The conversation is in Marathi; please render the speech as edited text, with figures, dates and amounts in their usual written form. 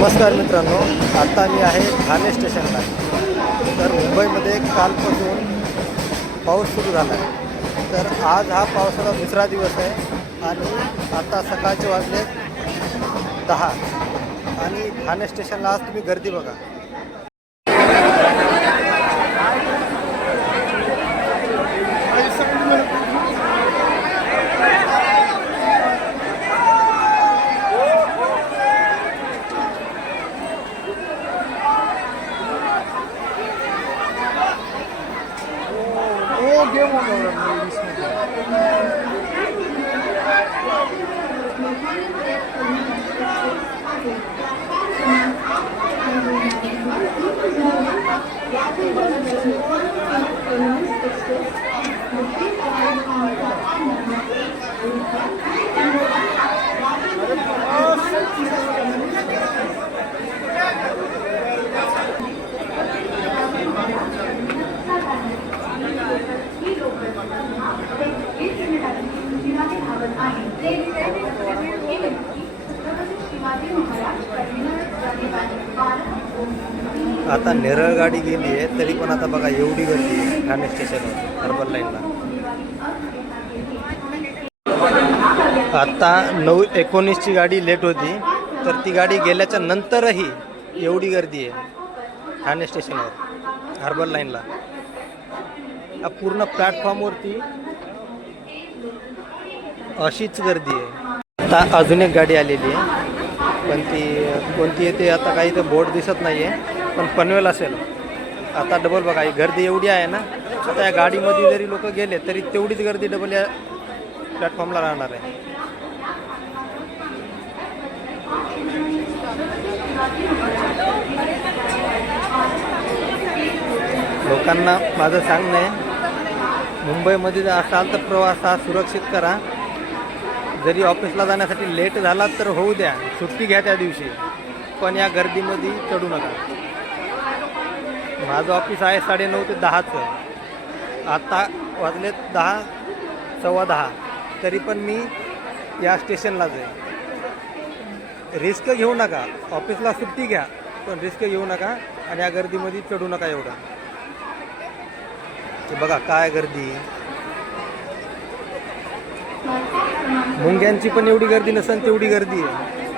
नमस्कार मित्रांनो, आता मी आहे ठाणे स्टेशनला. तर मुंबईमध्ये कालपासून पाऊस सुरू झाला आहे. तर आज हा पावसाचा दुसरा दिवस आहे आणि आता सकाळचे वाजले 10 आणि ठाणे स्टेशनला आज तुम्ही गर्दी बघा. आता नेरळ गाडी गेली आहे तरी पण आता बघा एवढी गर्दी आहे ठाणे स्टेशनवर अर्बन लाईनला. आता 9:19ची गाडी लेट होती तर ती गाडी गेल्याच्या नंतरही एवढी गर्दी आहे ठाणे स्टेशनवर अर्बन लाईनला. पूर्ण प्लॅटफॉर्मवरती अशीच गर्दी आहे. आता अजून एक गाडी आलेली आहे पण ती कोणती येते आता काही तर बोर्ड दिसत नाही आहे, पण पनवेल असेल. आता डबल बघा ही गर्दी एवढी आहे ना, आता या गाडीमध्ये जरी लोक गेले तरी तेवढीच गर्दी डबल या प्लॅटफॉर्मला राहणार आहे. लोकांना माझं सांगणं आहे, मुंबईमध्ये जर असाल तर प्रवास हा सुरक्षित करा. जरी ऑफिसला जाण्यासाठी लेट झाला तर होऊ द्या, सुट्टी घ्या त्या दिवशी, पण या गर्दीमध्ये चढू नका. माझं ऑफिस आहे 9:30 ते 10चं. आता वाजलेत 10, सव्वा 10, तरी पण मी या स्टेशनलाच आहे. रिस्क घेऊ नका, ऑफिसला सुट्टी घ्या पण रिस्क घेऊ नका आणि या गर्दीमध्ये चढू नका एवढं. ते बघा काय गर्दी. मुंग्यांची पण एवढी गर्दी नसेल तेवढी गर्दी आहे.